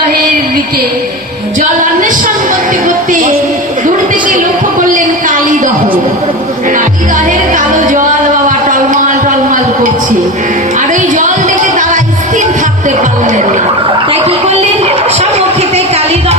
কালীদহের দিকে জল অন্বেষণ করতে করতে দূর থেকে লক্ষ্য করলেন কালীদহ। কালীদহের কালো জল বাবা টলমল টলমল করছে, আর ওই জল দেখে তারা স্থির থাকতে পারলেন না। তাই কি করলেন, সমক্ষেতে কালীদহ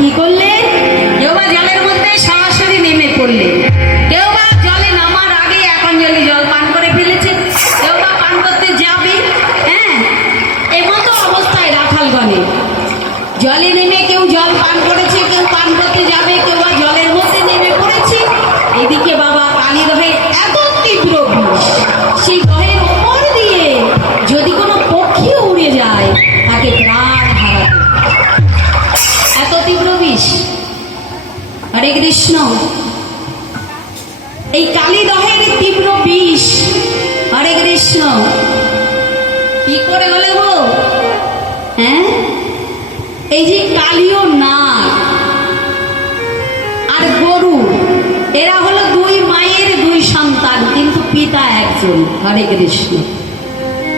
কি করলেন, কেউ বা জলের মধ্যে সরাসরি নেমে পড়লেন, কেউ বা জলে নামার আগে এক অঞ্জলি জল পান করে ফেলেছে, কেউ বা পান করতে যাবে। হ্যাঁ, এমতো অবস্থায় রাখালগণে জলে নেমে কেউ জল পান করেছে, কেউ পান করতে যাবে, কেউ বা জলের মধ্যে নেমে পড়েছে। এদিকে বাবা কালীদহে এত তীব্র বিষ, সেই দহের ওপর দিয়ে যদি কোনো পক্ষীও উড়ে যায় তাকে প্রাণ হারাবে, এত তীব্র বিষ। হরে কৃষ্ণ। এই কালীদহের তীব্র বিষ, হরে কৃষ্ণ, কি করে হলে গো? হ্যাঁ, এই যে কালীয় নাগ আর গরু, এরা হলো দুই মায়ের দুই সন্তান, কিন্তু পিতা একজন। হরে কৃষ্ণ।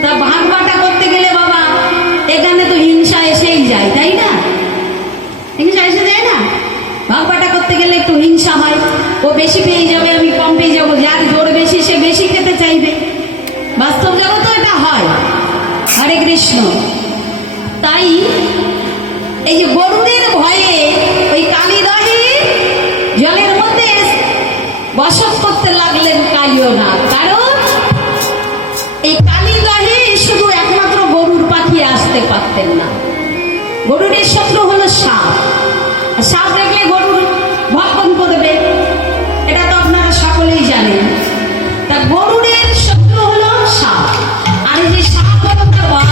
তা ভাগ বাটা করতে গেলে বাবা এখানে তো হিংসা এসেই যায়, তাই না? হিংসা এসে যায় না? ভাগ বাটা করতে গেলে একটু হিংসা হয়, ও বেশি পেয়ে যাবে, আমি কম পেয়ে যাবো, যার জোর বেশি সে বেশি খেতে চাইবে। বাস্তব জগৎ তো এটা হয়। হরে কৃষ্ণ। তাই এই যে গরুরের ভয়ে ওই কালীদহে জলের মধ্যে বসত করতে লাগলেন কালীয় না, কারণ এই কালীদহে শুধু একমাত্র গরুর পাখি আসতে পারতেন না। গরুরের শত্রু হলো সাপ, সাপ দেখলে গরুর ভক্ষণ করবে, এটা তো আপনারা সকলেই জানেন। তা গরুরের শত্রু হলো সাপ, আর এই যে সাপ হলো তার ভাই।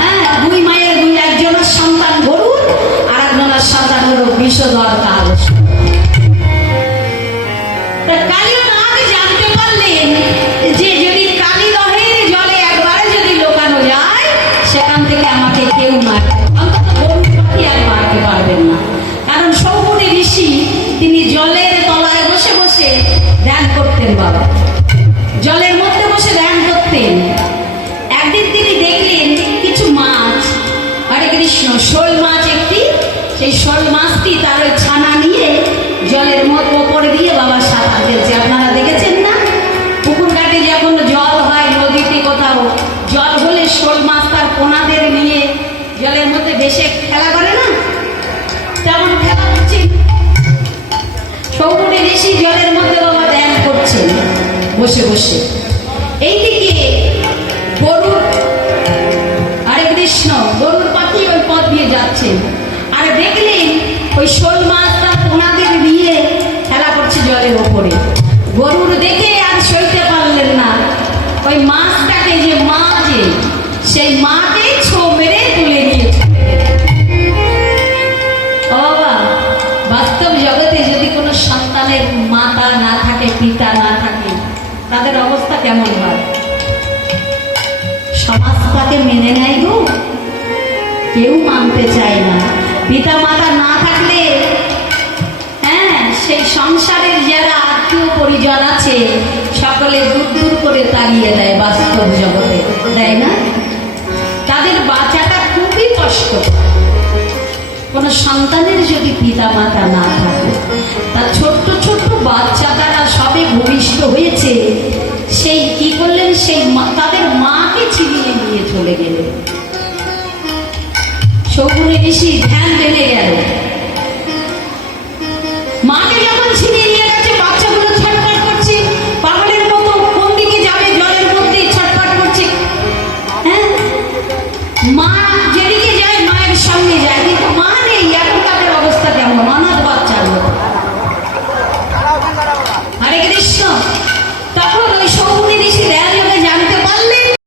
হ্যাঁ, দুই মায়ের দুই একজনের সন্তান গরুর, আর একজনের সন্তান হলো বিষধর কাল। তা কালীয় নাগ জানতে পারলেন যে যদি কালীদহের জলে একবারে যদি লোকানো যায়, সেখান থেকে আমাকে কেউ মারবে, অন্তত গরুর পাখি আর মারতে পারবেন না। কারণ সৌমুনি ঋষি তিনি জলের তলায় বসে বসে ধ্যান করতেন বাবা, জলের মধ্যে বসে ধ্যান করতেন। একদিন তিনি দেখলেন কিছু মাছ, হরে কৃষ্ণ, শোল মাছ একটি, সেই শোল মাছটি তার ওই ছানা নিয়ে জলের মধ্যে ওপরে দিয়ে বাবা সাঁতার দিয়েছে। আপনারা দেখেছেন না, পুকুর ঘাটে যখন জল হয়, নদীতে কোথাও জল হলে শোল মাছ তার পোনাদের নিয়ে জলের মধ্যে ভেসে খেলা করে না, তেমন খেলা করছে। সৌমুনি ঋষি জলের মধ্যে বাবা ধ্যান করছেন বসে বসে। এইদিকে গরুর, হরে কৃষ্ণ, গরুর পাখি ওই পথ দিয়ে যাচ্ছেন, আর দেখলেন ওই শোল মাছ তার পোনাদের নিয়ে খেলা করছে জলের ওপরে। গরুর দেখে আর সইতে পারলেন না, ওই মাছটাকে, যে মাঝে সেই মাকে ছো মেরে তুলে নিয়েছে। বাবা, বাস্তব জগতে যদি কোনো সন্তানের মাতা না থাকে, পিতা না থাকে, তাদের অবস্থা কেমন হয়? সমাজ তাকে মেনে নেয় গো, কেউ মানতে চায় না। পিতা মাতা না থাকলে, হ্যাঁ, সেই সংসারের যারা আত্মীয় পরিজন আছে সকলে দূর দূর করে তাড়িয়ে দেয়, বাস্তব জগতে দেয় না? তাদের বাঁচাটা খুবই কষ্ট। কোনো সন্তানের যদি পিতা মাতা না থাকে, তার ছোট্ট ছোট্ট বাচ্চা তারা সবে ভূমিষ্ঠ হয়েছে, সেই কি করলেন, সেই তাদের মাকে ছিনিয়ে নিয়ে চলে গেলেন। সৌমুনি ঋষি ধ্যান বেড়ে গেল।